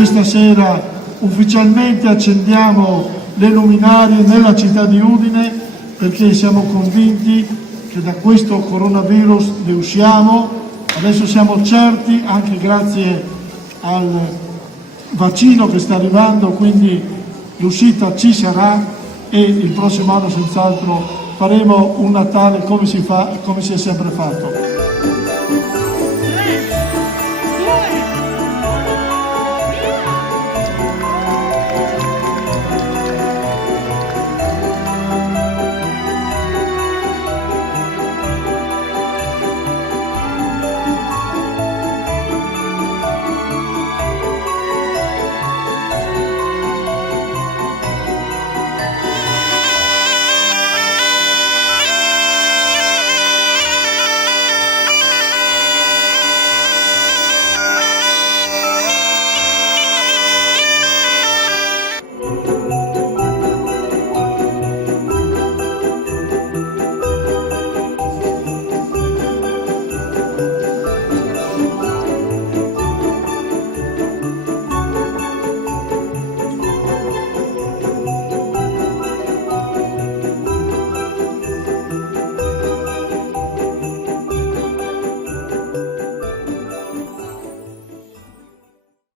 questa sera ufficialmente accendiamo le luminarie nella città di Udine, perché siamo convinti che da questo coronavirus ne usciamo. Adesso siamo certi, anche grazie al vaccino che sta arrivando, quindi l'uscita ci sarà e il prossimo anno senz'altro faremo un Natale come si è sempre fatto.